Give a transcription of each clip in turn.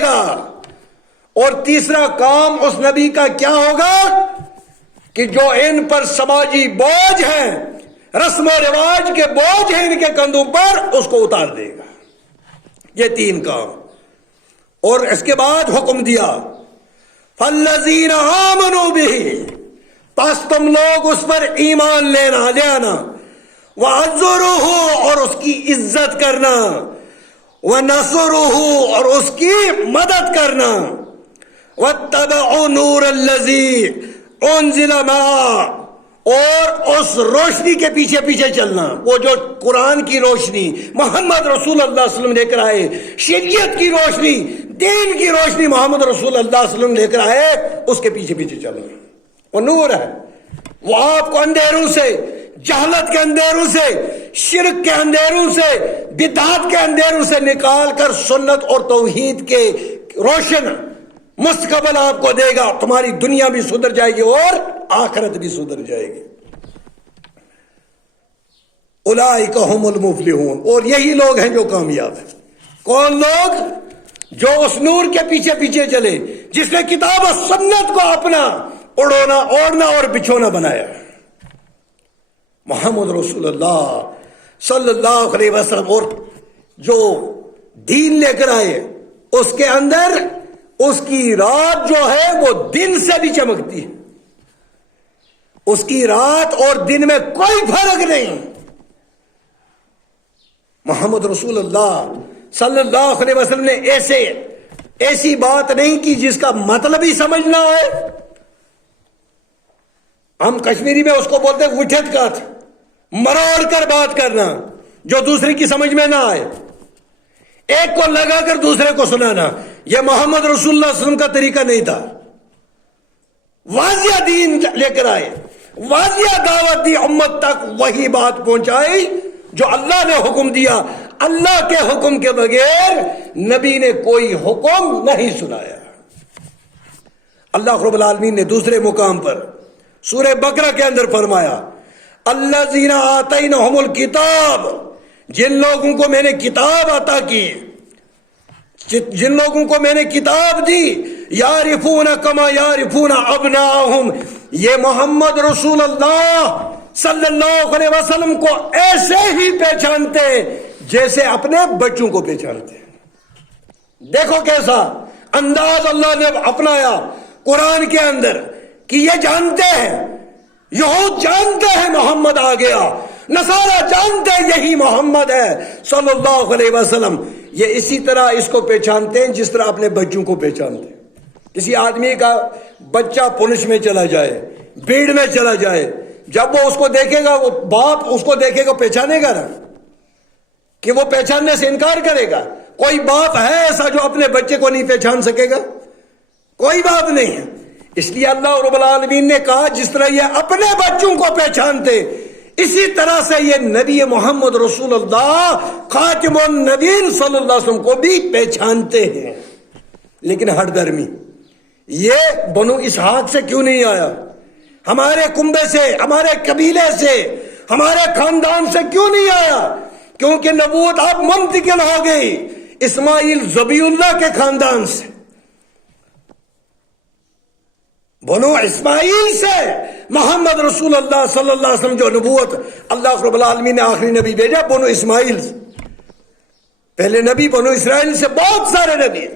گا. اور تیسرا کام اس نبی کا کیا ہوگا کہ جو ان پر سماجی بوجھ ہیں، رسم و رواج کے بوجھ ہیں ان کے کندھوں پر، اس کو اتار دے گا. یہ 3 کام. اور اس کے بعد حکم دیا فَالَّذِينَ آمَنُوا بِهِ، پس تم لوگ اس پر ایمان لے آنا، وَعَزُّرُوهُ، اور اس کی عزت کرنا، وَنَصُرُوهُ، اور اس کی مدد کرنا، وَاتَّبَعُوا نُورَ الَّذِي أُنزِلَ مَعَهُ، اور اس روشنی کے پیچھے پیچھے چلنا. وہ جو قرآن کی روشنی محمد رسول اللہ صلی اللہ علیہ وسلم لے کر آئے، شریعت کی روشنی، دین کی روشنی محمد رسول اللہ صلی اللہ علیہ وسلم لے کر آئے، اس کے پیچھے پیچھے چلنا. وہ نور ہے، وہ آپ کو اندھیروں سے، جہالت کے اندھیروں سے، شرک کے اندھیروں سے، بدعات کے اندھیروں سے نکال کر سنت اور توحید کے روشن مستقبل آپ کو دے گا. تمہاری دنیا بھی سدھر جائے گی اور آخرت بھی سدھر جائے گی. اولئک ھم المفلحون، اور یہی لوگ ہیں جو کامیاب ہیں. کون لوگ؟ جو اس نور کے پیچھے پیچھے چلے، جس نے کتاب و سنت کو اپنا اوڑھنا اور بچھونا بنایا. محمد رسول اللہ صلی اللہ علیہ وسلم اور جو دین لے کر آئے، اس کے اندر اس کی رات جو ہے وہ دن سے بھی چمکتی ہے. اس کی رات اور دن میں کوئی فرق نہیں. محمد رسول اللہ صلی اللہ علیہ وسلم نے ایسی بات نہیں کی جس کا مطلب ہی سمجھ نہ آئے. ہم کشمیری میں اس کو بولتے ہیں وٹھت کات، مروڑ کر بات کرنا جو دوسرے کی سمجھ میں نہ آئے، ایک کو لگا کر دوسرے کو سنانا. یہ محمد رسول اللہ صلی اللہ علیہ وسلم کا طریقہ نہیں تھا. واضح دین لے کر آئے، واضح دعوت دی، امت تک وہی بات پہنچائی جو اللہ نے حکم دیا. اللہ کے حکم کے بغیر نبی نے کوئی حکم نہیں سنایا. اللہ رب العالمین نے دوسرے مقام پر سورہ بقرہ کے اندر فرمایا الذین آتینہم الکتاب، جن لوگوں کو میں نے کتاب عطا کی، جن لوگوں کو میں نے کتاب دی، یعرفون کما یعرفون ابناءہم، یہ محمد رسول اللہ صلی اللہ علیہ وسلم کو ایسے ہی پہچانتے جیسے اپنے بچوں کو پہچانتے. دیکھو کیسا انداز اللہ نے اپنایا قرآن کے اندر کہ یہ جانتے ہیں، یہود جانتے ہیں محمد آ گیا، نصارہ جانتے ہیں یہی محمد ہے صلی اللہ علیہ وسلم. یہ اسی طرح اس کو پہچانتے ہیں جس طرح اپنے بچوں کو پہچانتے ہیں. کسی آدمی کا بچہ پنچ میں چلا جائے، بھیڑ میں چلا جائے، جب وہ اس کو دیکھے گا، وہ باپ اس کو دیکھے گا، پہچانے گا نا، کہ وہ پہچاننے سے انکار کرے گا؟ کوئی باپ ہے ایسا جو اپنے بچے کو نہیں پہچان سکے گا؟ کوئی باپ نہیں ہے. اس لیے اللہ رب العالمین نے کہا جس طرح یہ اپنے بچوں کو پہچانتے، اسی طرح سے یہ نبی محمد رسول اللہ خاتم النبیین صلی اللہ علیہ وسلم کو بھی پہچانتے ہیں. لیکن ہر درمی یہ بنو اسحاق سے کیوں نہیں آیا؟ ہمارے کنبے سے، ہمارے قبیلے سے، ہمارے خاندان سے کیوں نہیں آیا؟ کیونکہ نبوت اب منتقل ہو گئی اسماعیل ذبیح اللہ کے خاندان سے. بنو اسماعیل سے محمد رسول اللہ صلی اللہ علیہ وسلم جو نبوت اللہ رب العالمین نے آخری نبی بھیجا بنو اسماعیل سے. پہلے نبی بنو اسرائیل سے بہت سارے نبی،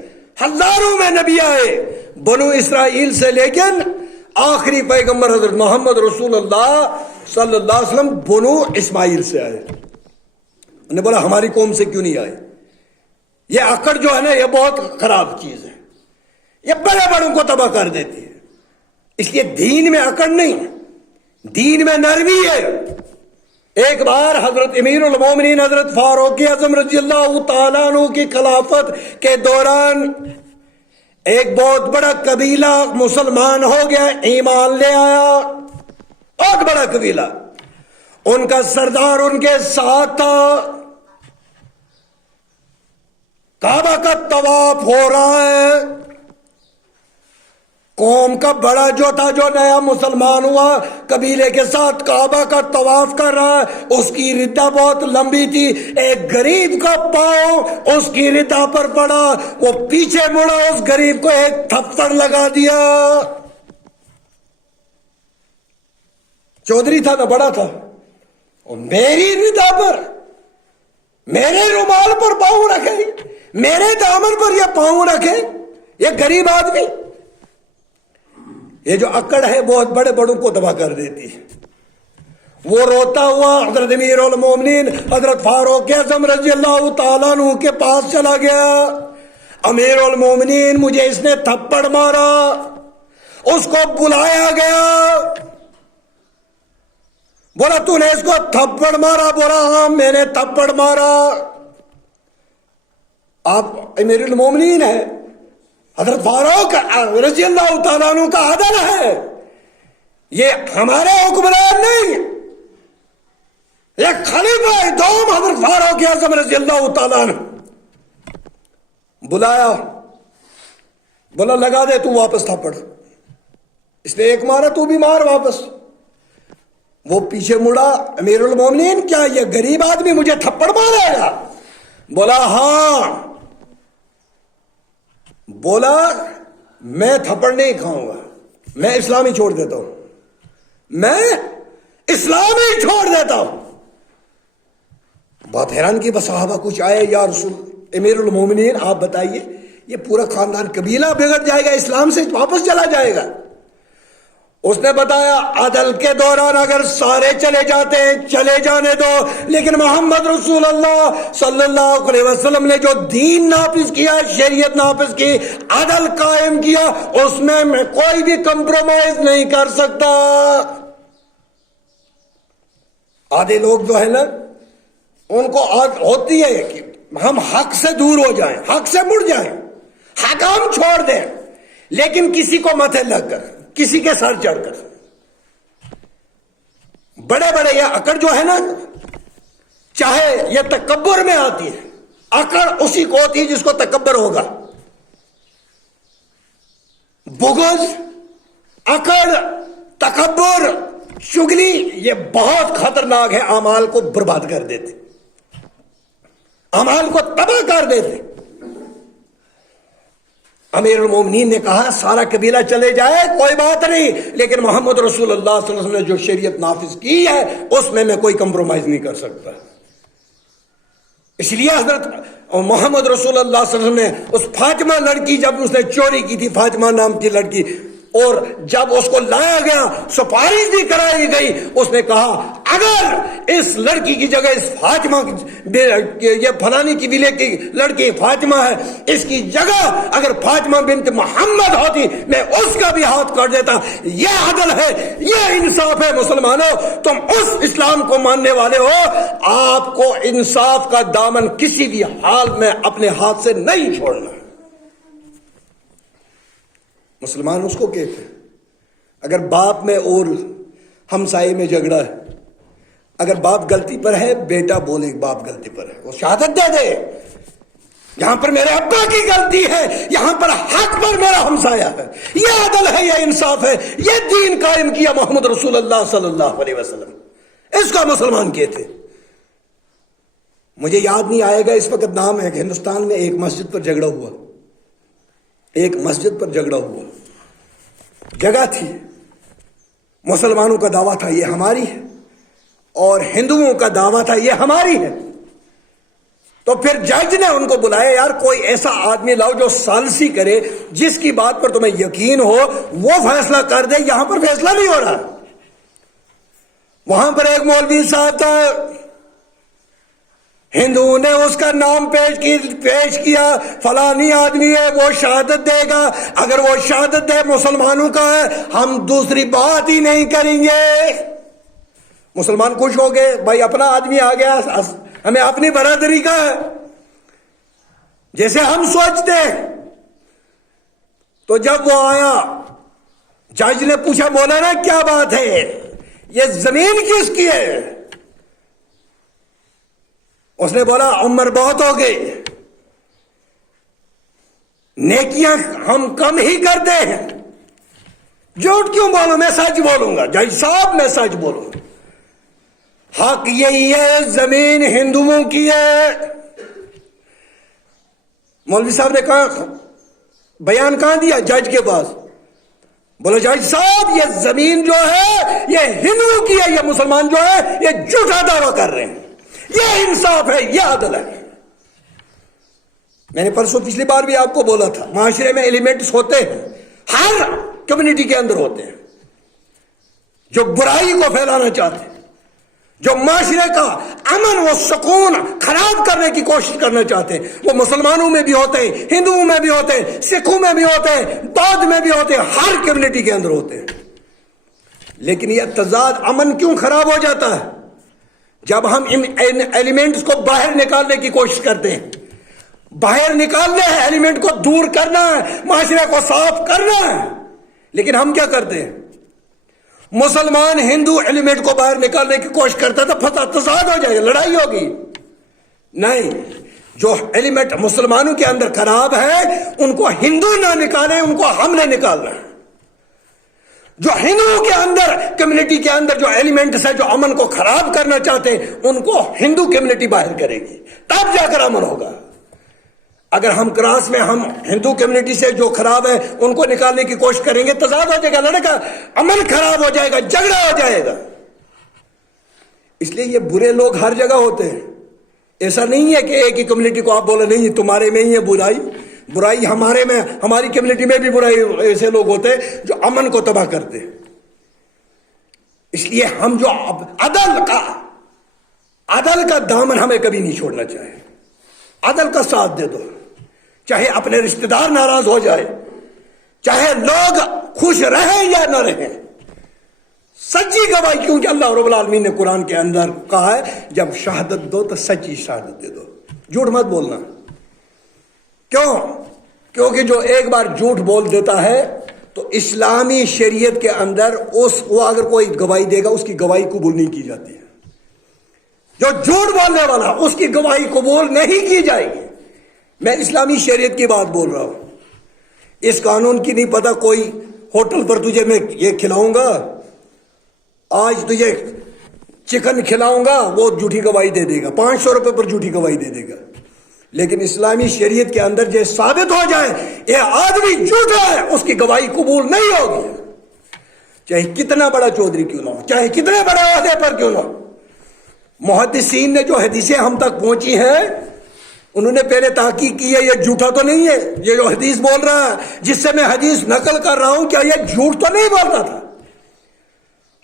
ہزاروں میں نبی آئے بنو اسرائیل سے، لیکن آخری پیغمبر حضرت محمد رسول اللہ صلی اللہ علیہ وسلم بنو اسماعیل سے آئے. انہوں نے بولا ہماری قوم سے کیوں نہیں آئے؟ یہ اکڑ جو ہے نا یہ بہت خراب چیز ہے، یہ بڑے بڑوں کو تباہ کر دیتی ہے. اس لیے دین میں اکڑ نہیں، دین میں نرمی ہے. ایک بار حضرت امیر المومنین حضرت فاروق اعظم رضی اللہ تعالیٰ عنہ کی خلافت کے دوران ایک بہت بڑا قبیلہ مسلمان ہو گیا، ایمان لے آیا. بہت بڑا قبیلہ، ان کا سردار ان کے ساتھ تھا. کعبہ کا طواف ہو رہا ہے، قوم کا بڑا جو تھا، جو نیا مسلمان ہوا، قبیلے کے ساتھ کعبہ کا طواف کر رہا ہے، اس کی ردہ بہت لمبی تھی، ایک غریب کا پاؤں اس کی ردہ پر پڑا، وہ پیچھے مڑا، اس غریب کو ایک تھپڑ لگا دیا۔ چودھری تھا نہ بڑا تھا، اور میری ردہ پر، میرے رومال پر پاؤں رکھے، میرے دامن پر یہ پاؤں رکھے، یہ غریب آدمی۔ یہ جو اکڑ ہے بہت بڑے بڑوں کو تباہ کر دیتی ہے۔ وہ روتا ہوا حضرت امیر المومنین حضرت فاروق اعظم رضی اللہ تعالیٰ عنہ کے پاس چلا گیا۔ امیر المومنین، مجھے اس نے تھپڑ مارا۔ اس کو بلایا گیا، بولا تو نے اس کو تھپڑ مارا؟ بولا ہاں میں نے تھپڑ مارا۔ آپ امیر المومنین ہیں، حضرت فاروق رضی اللہ تعالیٰ عنہ کا عدل ہے، یہ ہمارے حکمران نہیں، یہ خلیفہ دوم حضرت فاروق اعظم رضی اللہ تعالیٰ عنہ۔ بلایا، بولا لگا دے تو واپس تھپڑ۔ اس نے ایک مارا، تو بھی مار واپس۔ وہ پیچھے مڑا، امیر المومنین کیا یہ غریب آدمی مجھے تھپڑ مارے گا؟ بولا ہاں۔ بولا میں تھپڑ نہیں کھاؤں گا، میں اسلام ہی چھوڑ دیتا ہوں، میں اسلام ہی چھوڑ دیتا ہوں۔ بہت حیران کی بس صحابہ کچھ آئے، یا رسول امیر المومنین آپ بتائیے، یہ پورا خاندان قبیلہ بگڑ جائے گا، اسلام سے واپس چلا جائے گا۔ اس نے بتایا عدل کے دوران اگر سارے چلے جاتے ہیں چلے جانے دو، لیکن محمد رسول اللہ صلی اللہ علیہ وسلم نے جو دین نافذ کیا، شریعت نافذ کی، عدل قائم کیا، اس میں کوئی بھی کمپرومائز نہیں کر سکتا۔ آدھے لوگ جو ہے نا، ان کو ہوتی ہے کہ ہم حق سے دور ہو جائیں، حق سے مڑ جائیں، حق ہم چھوڑ دیں، لیکن کسی کو ماتھے لگ کر، کسی کے سر چڑھ کر۔ بڑے بڑے یہ اکڑ جو ہے نا، چاہے یہ تکبر میں آتی ہے، اکڑ اسی کو ہوتی ہے جس کو تکبر ہوگا۔ بغض، اکڑ، تکبر، چگلی، یہ بہت خطرناک ہے، اعمال کو برباد کر دیتے، اعمال کو تباہ کر دیتے۔ امیر المومنین نے کہا سارا قبیلہ چلے جائے کوئی بات نہیں، لیکن محمد رسول اللہ صلی اللہ علیہ وسلم نے جو شریعت نافذ کی ہے اس میں کوئی کمپرومائز نہیں کر سکتا۔ اس لیے حضرت محمد رسول اللہ صلی اللہ علیہ وسلم نے اس فاطمہ لڑکی، جب اس نے چوری کی تھی، فاطمہ نام کی لڑکی، اور جب اس کو لایا گیا، سفارش بھی کرائی گئی، اس نے کہا اگر اس لڑکی کی جگہ اس فاطمہ، یہ فلانی کی ویلے کی لڑکی فاطمہ ہے، اس کی جگہ اگر فاطمہ بنت محمد ہوتی میں اس کا بھی ہاتھ کاٹ دیتا۔ یہ عدل ہے، یہ انصاف ہے۔ مسلمانوں، تم اس اسلام کو ماننے والے ہو، آپ کو انصاف کا دامن کسی بھی حال میں اپنے ہاتھ سے نہیں چھوڑنا۔ مسلمان اس کو کہتے ہیں، اگر باپ میں اور ہمسائے میں جھگڑا ہے، اگر باپ غلطی پر ہے، بیٹا بولے باپ غلطی پر ہے، وہ شہادت دے دے یہاں پر میرے ابا کی غلطی ہے، یہاں پر حق پر میرا ہمسایہ ہے۔ یہ عدل ہے، یہ انصاف ہے، یہ دین قائم کیا محمد رسول اللہ صلی اللہ علیہ وسلم، اس کو مسلمان کہتے۔ مجھے یاد نہیں آئے گا اس وقت نام ہے کہ ہندوستان میں ایک مسجد پر جھگڑا ہوا، ایک مسجد پر جھگڑا ہوا، جگہ تھی، مسلمانوں کا دعویٰ تھا یہ ہماری ہے، اور ہندوؤں کا دعویٰ تھا یہ ہماری ہے۔ تو پھر جج نے ان کو بلایا، یار کوئی ایسا آدمی لاؤ جو ثالثی کرے، جس کی بات پر تمہیں یقین ہو، وہ فیصلہ کر دے، یہاں پر فیصلہ نہیں ہو رہا۔ وہاں پر ایک مولوی صاحب تھا، ہندوؤں نے اس کا نام پیش کیا، فلانی آدمی ہے، وہ شہادت دے گا، اگر وہ شہادت دے مسلمانوں کا ہے، ہم دوسری بات ہی نہیں کریں گے۔ مسلمان خوش ہو گئے، بھائی اپنا آدمی آ گیا، ہمیں اپنی برادری کا ہے جیسے ہم سوچتے ہیں۔ تو جب وہ آیا، جج نے پوچھا، مولانا کیا بات ہے، یہ زمین کس کی ہے؟ اس نے بولا عمر بہت ہو گئی، نیکیاں ہم کم ہی کرتے ہیں، جھوٹ کیوں بولوں؟ میں سچ بولوں گا جج صاحب، میں سچ بولوں گا۔ حق یہی ہے، زمین ہندوؤں کی ہے۔ مولوی صاحب نے کہا بیان کہاں دیا؟ جج کے پاس۔ بولے جج صاحب یہ زمین جو ہے یہ ہندوؤں کی ہے، یہ مسلمان جو ہے یہ جھوٹا دعویٰ کر رہے ہیں، یہ انصاف ہے، یہ عدل ہے۔ میں نے پرسوں پچھلی بار بھی آپ کو بولا تھا، معاشرے میں ایلیمنٹس ہوتے ہیں، ہر کمیونٹی کے اندر ہوتے ہیں جو برائی کو پھیلانا چاہتے ہیں، جو معاشرے کا امن و سکون خراب کرنے کی کوشش کرنا چاہتے ہیں۔ وہ مسلمانوں میں بھی ہوتے ہیں، ہندوؤں میں بھی ہوتے ہیں، سکھوں میں بھی ہوتے ہیں، بودھ میں بھی ہوتے ہیں، ہر کمیونٹی کے اندر ہوتے ہیں۔ لیکن یہ تضاد امن کیوں خراب ہو جاتا ہے؟ جب ہم ان ایلیمنٹس کو باہر نکالنے کی کوشش کرتے ہیں۔ باہر نکالنا ہے، ایلیمنٹ کو دور کرنا ہے، معاشرے کو صاف کرنا ہے، لیکن ہم کیا کرتے ہیں؟ مسلمان ہندو ایلیمنٹ کو باہر نکالنے کی کوشش کرتا تھا، فساد ہو جائے گا، لڑائی ہوگی۔ نہیں، جو ایلیمنٹ مسلمانوں کے اندر خراب ہے ان کو ہندو نہ نکالے، ان کو ہم نے نکالنا ہے۔ جو ہندوؤں کے اندر کمیونٹی کے اندر جو ایلیمنٹس ہے جو امن کو خراب کرنا چاہتے ہیں ان کو ہندو کمیونٹی باہر کرے گی، تب جا کر امن ہوگا۔ اگر ہم کراس میں ہم ہندو کمیونٹی سے جو خراب ہے ان کو نکالنے کی کوشش کریں گے، تضاد ہو جائے گا، لڑے گا، امن خراب ہو جائے گا، جھگڑا ہو جائے گا۔ اس لیے یہ برے لوگ ہر جگہ ہوتے ہیں۔ ایسا نہیں ہے کہ ایک ہی کمیونٹی کو آپ بولے نہیں تمہارے میں ہی ہے برائی، برائی ہمارے میں، ہماری کمیونٹی میں بھی برائی، ایسے لوگ ہوتے ہیں جو امن کو تباہ کرتے ہیں۔ اس لیے ہم جو عدل کا دامن ہمیں کبھی نہیں چھوڑنا چاہیے۔ عدل کا ساتھ دے دو، چاہے اپنے رشتہ دار ناراض ہو جائے، چاہے لوگ خوش رہیں یا نہ رہیں، سچی گواہی، کیونکہ اللہ رب العالمین نے قرآن کے اندر کہا ہے جب شہادت دو تو سچی شہادت دے دو، جھوٹ مت بولنا۔ کیوں؟ کیونکہ جو ایک بار جھوٹ بول دیتا ہے تو اسلامی شریعت کے اندر وہ اگر کوئی گواہی دے گا اس کی گواہی قبول نہیں کی جاتی ہے۔ جو جھوٹ بولنے والا اس کی گواہی قبول نہیں کی جائے گی۔ میں اسلامی شریعت کی بات بول رہا ہوں، اس قانون کی نہیں پتہ۔ کوئی ہوٹل پر تجھے میں یہ کھلاؤں گا، آج تجھے چکن کھلاؤں گا، وہ جھوٹی گواہی دے دے گا، 500 روپے پر جھوٹی گواہی دے دے گا۔ لیکن اسلامی شریعت کے اندر جو ثابت ہو جائے یہ آدمی جھوٹا ہے، اس کی گواہی قبول نہیں ہوگی، چاہے کتنا بڑا چودھری کیوں نہ ہو، چاہے کتنے بڑے عہدے پر کیوں نہ ہو۔ محدثین نے جو حدیثیں ہم تک پہنچی ہیں انہوں نے پہلے تحقیق کی ہے یہ جھوٹا تو نہیں ہے، یہ جو حدیث بول رہا ہے جس سے میں حدیث نقل کر رہا ہوں کیا یہ جھوٹ تو نہیں بولتا تھا؟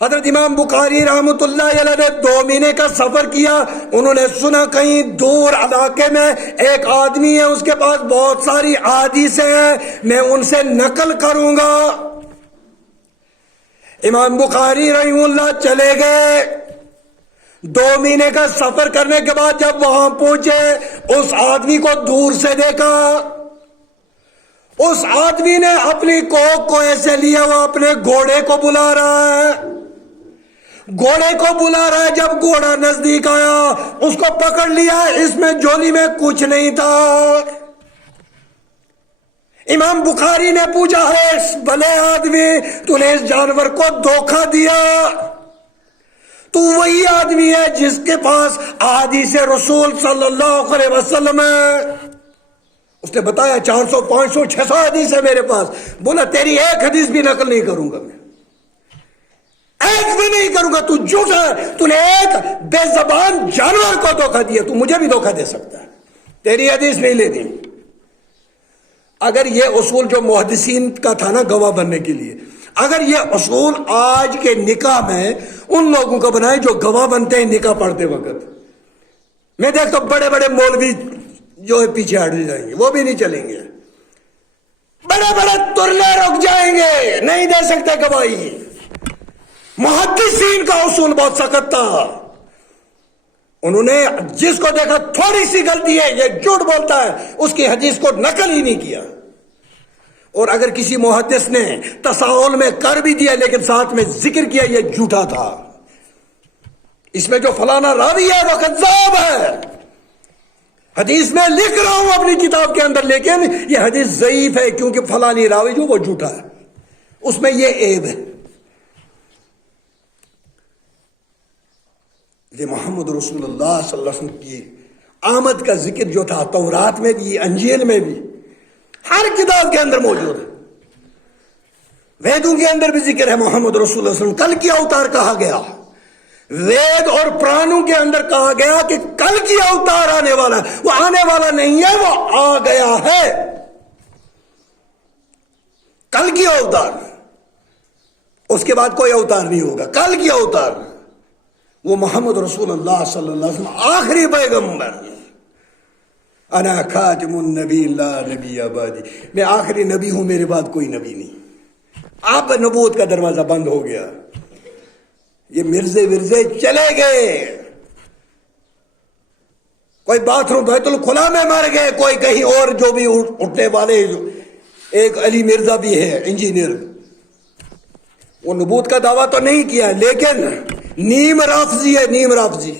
حضرت امام بخاری رحمۃ اللہ علیہ نے 2 مہینے کا سفر کیا، انہوں نے سنا کہیں دور علاقے میں ایک آدمی ہے، اس کے پاس بہت ساری احادیث ہیں، میں ان سے نقل کروں گا۔ امام بخاری رحمہ اللہ چلے گئے، 2 مہینے کا سفر کرنے کے بعد جب وہاں پہنچے اس آدمی کو دور سے دیکھا، اس آدمی نے اپنی کوک کو ایسے لیا، وہ اپنے گھوڑے کو بلا رہا ہے، گھوڑے کو بلا رہا ہے۔ جب گھوڑا نزدیک آیا اس کو پکڑ لیا، اس میں جھولی میں کچھ نہیں تھا۔ امام بخاری نے پوچھا ہے بھلے آدمی تو نے اس جانور کو دھوکہ دیا، تو وہی آدمی ہے جس کے پاس احادیث رسول صلی اللہ علیہ وسلم ہے۔ اس نے بتایا 400 500 600 حدیث ہے میرے پاس۔ بولا تیری ایک حدیث بھی نقل نہیں کروں گا، میں ایک بھی نہیں کروں گا، تو جھوٹا ہے، تو نے ایک بے زبان جانور کو دھوکہ دیا، تو مجھے بھی دھوکہ دے سکتا ہے، تیری حدیث نہیں لینی۔ اگر یہ اصول جو محدثین کا تھا نا گواہ بننے کے لیے، اگر یہ اصول آج کے نکاح میں ان لوگوں کا بنائے جو گواہ بنتے ہیں نکاح پڑھتے وقت، میں دیکھتا ہوں بڑے بڑے مولوی جو ہے پیچھے ہٹ جائیں گے، وہ بھی نہیں چلیں گے، بڑے بڑے ترلے رک جائیں گے، نہیں دے سکتے گواہی۔ محدثین کا اصول بہت سخت تھا، انہوں نے جس کو دیکھا تھوڑی سی غلطی ہے یہ جھوٹ بولتا ہے اس کی حدیث کو نقل ہی نہیں کیا۔ اور اگر کسی محدث نے تساہل میں کر بھی دیا لیکن ساتھ میں ذکر کیا یہ جھوٹا تھا، اس میں جو فلانا راوی ہے وہ کذاب ہے، حدیث میں لکھ رہا ہوں اپنی کتاب کے اندر لیکن یہ حدیث ضعیف ہے کیونکہ فلانی راوی جو وہ جھوٹا ہے، اس میں یہ عیب ہے. یہ محمد رسول اللہ صلی اللہ علیہ وسلم کی آمد کا ذکر جو تھا تورات میں بھی انجیل میں بھی ہر کتاب کے اندر موجود ہے. ویدوں کے اندر بھی ذکر ہے محمد رسول اللہ صلی اللہ علیہ وسلم. کل کی اوتار کہا گیا. وید اور پرانوں کے اندر کہا گیا کہ کل کی اوتار آنے والا ہے. وہ آنے والا نہیں ہے، وہ آ گیا ہے. کل کی اوتار، اس کے بعد کوئی اوتار نہیں ہوگا. کل کی اوتار وہ محمد رسول اللہ صلی اللہ علیہ وسلم آخری پیغمبر. انا خاتم النبی لا نبی بعدی، میں آخری نبی ہوں، میرے بعد کوئی نبی نہیں. اب نبوت کا دروازہ بند ہو گیا. یہ مرزے ورزے چلے گئے. کوئی باتھ روم بیت الخلا میں مر گئے، کوئی کہیں اور جو بھی اٹھنے والے. ایک علی مرزا بھی ہے انجینئر، وہ نبوت کا دعویٰ تو نہیں کیا لیکن نیم رافضی ہے. نیم رافضی،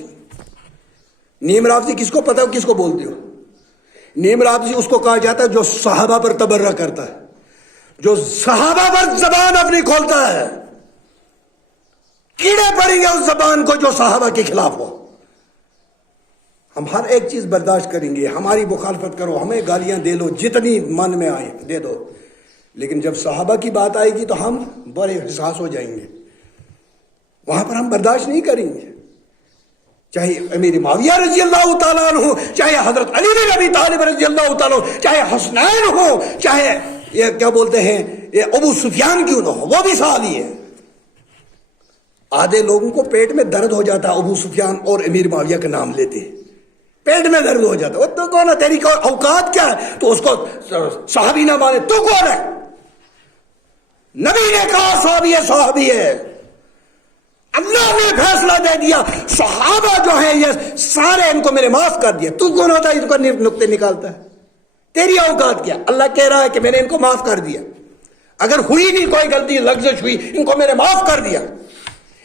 نیم رافضی کس کو پتا ہو کس کو بولتے ہو؟ نیم رافضی اس کو کہا جاتا ہے جو صحابہ پر تبرہ کرتا ہے، جو صحابہ پر زبان اپنی کھولتا ہے. کیڑے پڑیں گے اس زبان کو جو صحابہ کے خلاف ہو. ہم ہر ایک چیز برداشت کریں گے، ہماری مخالفت کرو، ہمیں گالیاں دے لو جتنی من میں آئے دے دو، لیکن جب صحابہ کی بات آئے گی تو ہم بڑے حساس ہو جائیں گے. وہاں پر ہم برداشت نہیں کریں گے. چاہے امیر معاویہ رضی اللہ تعالیٰ عنہ ہو، چاہے حضرت علی بن ابی طالب رضی اللہ تعالیٰ عنہ، چاہے حسنین ہو، چاہے یہ کیا بولتے ہیں یہ ابو سفیان کیوں نہ ہو، وہ بھی صحابی ہے. آدھے لوگوں کو پیٹ میں درد ہو جاتا ابو سفیان اور امیر معاویہ کا نام لیتے، پیٹ میں درد ہو جاتا. تو کون ہے؟ تیری اوقات کیا ہے تو اس کو صحابی نہ مانے؟ تو کون ہے؟ نبی نے کہا صحابی ہے، صحابی ہے. اللہ نے فیصلہ دے دیا صحابہ جو ہیں یہ سارے ان کو میں نے معاف کر دیا. تو کون ہوتا ہے ان کو نقطے نکالتا ہے؟ تیری اوقات کیا؟ اللہ کہہ رہا ہے کہ میں نے ان کو معاف کر دیا. اگر ہوئی بھی کوئی غلطی لغزش ہوئی ان کو میں نے معاف کر دیا.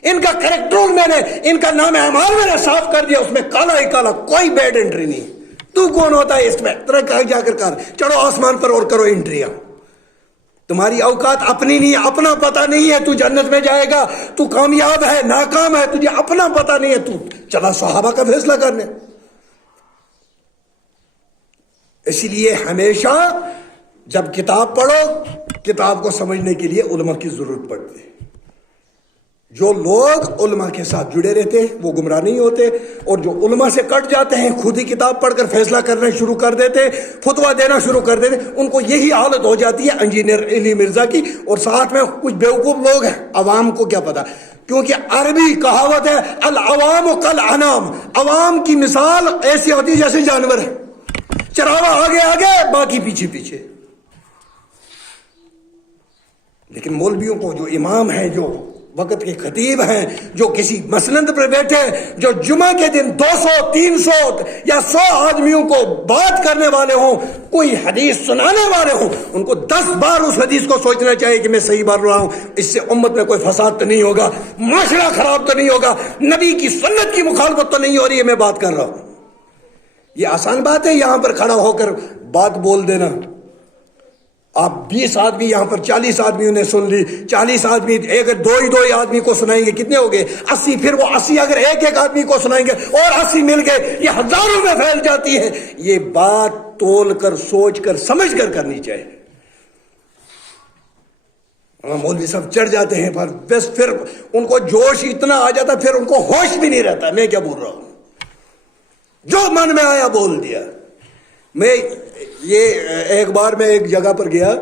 ان کا کریکٹر میں نے، ان کا نام اعمال میں نے صاف کر دیا، اس میں کالا ہی کالا، کوئی بیڈ انٹری نہیں. تو کون ہوتا ہے اس میں؟ ترا کہیں جا کر کر چڑھو آسمان پر اور کرو انٹریاں. تمہاری اوقات اپنی نہیں، اپنا پتہ نہیں ہے. تو جنت میں جائے گا، تو کامیاب ہے ناکام ہے، تجھے اپنا پتہ نہیں ہے. تو چلا صحابہ کا فیصلہ کرنے. اسی لیے ہمیشہ جب کتاب پڑھو، کتاب کو سمجھنے کے لیے علماء کی ضرورت پڑتی ہے. جو لوگ علماء کے ساتھ جڑے رہتے ہیں وہ گمراہ نہیں ہوتے، اور جو علماء سے کٹ جاتے ہیں، خود ہی کتاب پڑھ کر فیصلہ کرنا شروع کر دیتے، فتویٰ دینا شروع کر دیتے، ان کو یہی حالت ہو جاتی ہے انجینئر علی مرزا کی. اور ساتھ میں کچھ بیوقوف لوگ ہیں، عوام کو کیا پتا، کیونکہ عربی کہاوت ہے العوام کالانام، عوام کی مثال ایسی ہوتی ہے جیسے جانور ہے، چراوا آگے آگے باقی پیچھے پیچھے. لیکن مولویوں کو، جو امام ہیں، جو وقت کے خطیب ہیں، جو کسی مسند پر بیٹھے، جو جمعہ کے دن 200 300 یا 100 آدمیوں کو بات کرنے والے ہوں، کوئی حدیث سنانے والے ہوں، ان کو 10 بار اس حدیث کو سوچنا چاہیے کہ میں صحیح بات رہا ہوں، اس سے امت میں کوئی فساد تو نہیں ہوگا، معاشرہ خراب تو نہیں ہوگا، نبی کی سنت کی مخالفت تو نہیں ہو رہی ہے، میں بات کر رہا ہوں. یہ آسان بات ہے یہاں پر کھڑا ہو کر بات بول دینا. آپ 20 آدمی یہاں پر 40 آدمیوں نے سن لی، 40 آدمی ایک دو ہی آدمی کو سنائیں گے، کتنے ہو گئے؟ 80. پھر وہ 80 اگر ایک آدمی کو سنائیں گے اور 80 مل گئے، یہ ہزاروں میں پھیل جاتی ہے. یہ بات تول کر، سوچ کر، سمجھ کر کرنی چاہیے. مولوی صاحب چڑھ جاتے ہیں پر بس پھر ان کو جوش اتنا آ جاتا پھر ان کو ہوش بھی نہیں رہتا میں کیا بول رہا ہوں، جو من میں آیا بول دیا. میں یہ ایک بار میں ایک جگہ پر گیا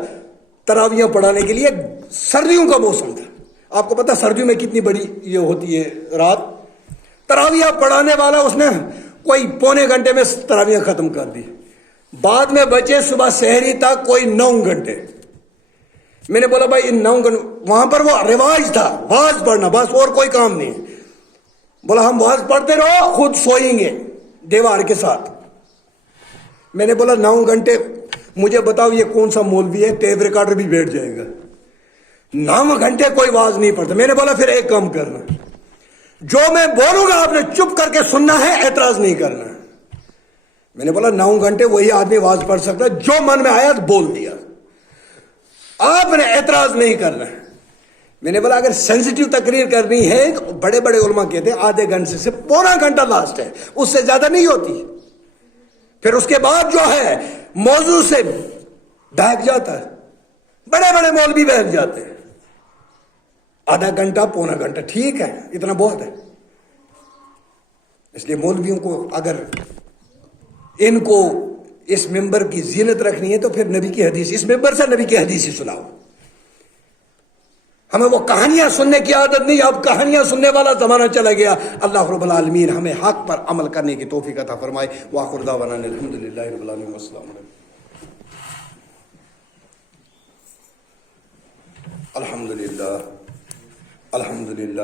تراویحاں پڑھانے کے لیے، سردیوں کا موسم تھا. آپ کو پتا سردیوں میں کتنی بڑی یہ ہوتی ہے رات. تراویحاں پڑھانے والا اس نے کوئی پونے گھنٹے میں تراویحاں ختم کر دی. بعد میں بچے صبح سحری تک کوئی 9 گھنٹے. میں نے بولا بھائی ان 9 گھنٹے، وہاں پر وہ رواج تھا واز پڑھنا، بس اور کوئی کام نہیں. بولا ہم واز پڑھتے رہو، خود سوئیں گے دیوار کے ساتھ. میں نے بولا 9 گھنٹے مجھے بتاؤ یہ کون سا مولوی ہے ٹیپ ریکارڈر بھی بیٹھ جائے گا، 9 گھنٹے کوئی واز نہیں پڑتا. میں نے بولا پھر ایک کام کرنا، جو میں بولوں گا آپ نے چپ کر کے سننا ہے، اعتراض نہیں کرنا. میں نے بولا 9 گھنٹے وہی آدمی واز پڑھ سکتا ہے، جو من میں آیا بول دیا، آپ نے اعتراض نہیں کرنا ہے. میں نے بولا اگر سینسٹیو تقریر کرنی ہے تو بڑے بڑے علماء کہتے ہیں آدھے گھنٹے سے پونا گھنٹہ لاسٹ ہے، اس سے زیادہ نہیں ہوتی. پھر اس کے بعد جو ہے موضوع سے بہک جاتا ہے، بڑے بڑے مولوی بہک جاتے ہیں. آدھا گھنٹہ پونا گھنٹہ ٹھیک ہے، اتنا بہت ہے. اس لیے مولویوں کو اگر ان کو اس ممبر کی زینت رکھنی ہے تو پھر نبی کی حدیث، اس ممبر سے نبی کی حدیث ہی سناؤ. ہمیں وہ کہانیاں سننے کی عادت نہیں، اب کہانیاں سننے والا زمانہ چلا گیا. اللہ رب العالمین ہمیں حق پر عمل کرنے کی توفیق عطا فرمائے. وآخر دعوانا الحمدللہ رب العالمین والسلام علیکم. الحمدللہ الحمدللہ